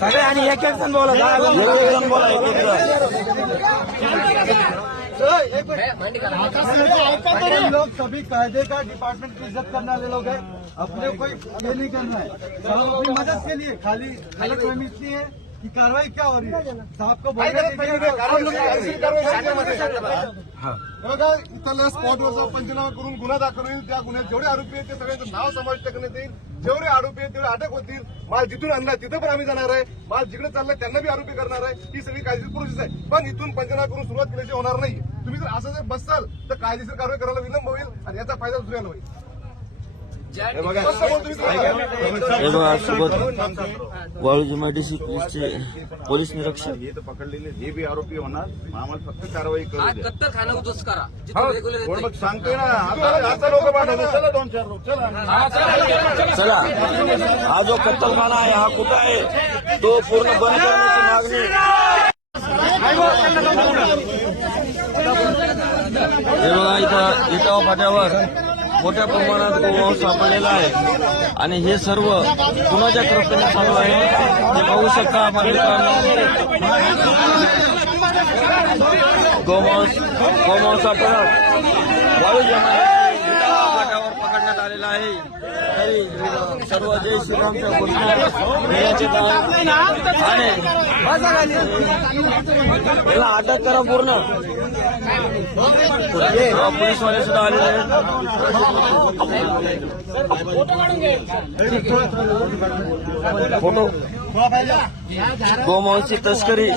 सगळे आणि एक एक जण बोला, लोग सभी कायदे का डिपार्टमेंट की इज्जत करने वाले लोग हैं। अपने कोई ये नहीं करना है। साहब अपनी मदद के लिए खाली गलत फहमी इतनी है कि कार्रवाई क्या हो रही है। साहब को बोलने बघा इथल्या स्पॉटवरचा पंचनामा करून गुन्हा दाखल होईल। त्या गुन्ह्यात जेवढे आरोपी आहेत ते सगळ्यांचं नाव समाविष्ट करण्यात येईल। जेवढे आरोपी आहेत तेवढे अटक होतील। माल जिथून आणला तिथं पण आम्ही जाणार आहे। माल जिकडे चाललाय त्यांना बी आरोपी करणार आहे। ही सगळी कायदेशीर प्रोसेस आहे। पण इथून पंचनामा करून सुरुवात केल्याची होणार नाही। तुम्ही जर असं जर बसाल तर कायदेशीर कारवाई करायला विलंब होईल आणि याचा फायदा दुसऱ्याला होईल। हे बघा सोबत वाळूज एमआयडीसी पोलीस निरीक्षक हे तर पकडलेले हे बी आरोपी होणार। आम्हाला फक्त कारवाई करू द्या। कत्तलखाना उद्ध्वस्त करा कोण मग सांगतोय ना आता लोक पाठवतो। चला 2-4 लोक चला हा जो कत्तलखाना आहे हा कुठं आहे तो पूर्ण बंद करण्याची मागणी। हे बघा इथं इटावा फाट्यावर मोठ्या प्रमाणात गोमांस सापडलेला आहे आणि हे सर्व कुणाच्या कृपेने चालू आहे हे बघू शकता आपण मित्रांनो। गोमांसा ट्रक वाळूज इटावा फाट्यावर पकडण्यात आलेला आहे। तरी सर्व जय श्रीरामच्या घोषणा आणि याला अटक करा पूर्ण। पोलीसवाले सुद्धा आलेले आहेत। फोटो गोमांसी तस्करी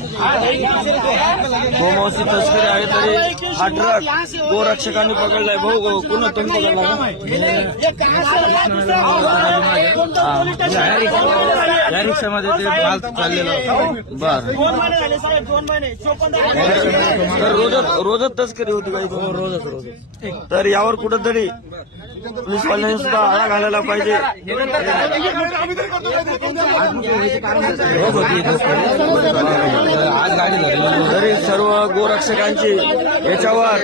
आहे तरी हा ट्रक गोरक्षकांनी पकडलाय। भाऊ पुन्हा तुम्ही पकडला या रिक्षामध्ये ते माल चाललेला बर रोजच तस्करी होती काही रोजच तर यावर कुठंतरी पोलीसवाल्यांनी सुद्धा आळा घालायला पाहिजे। तरी सर्व गोरक्षकांची याच्यावर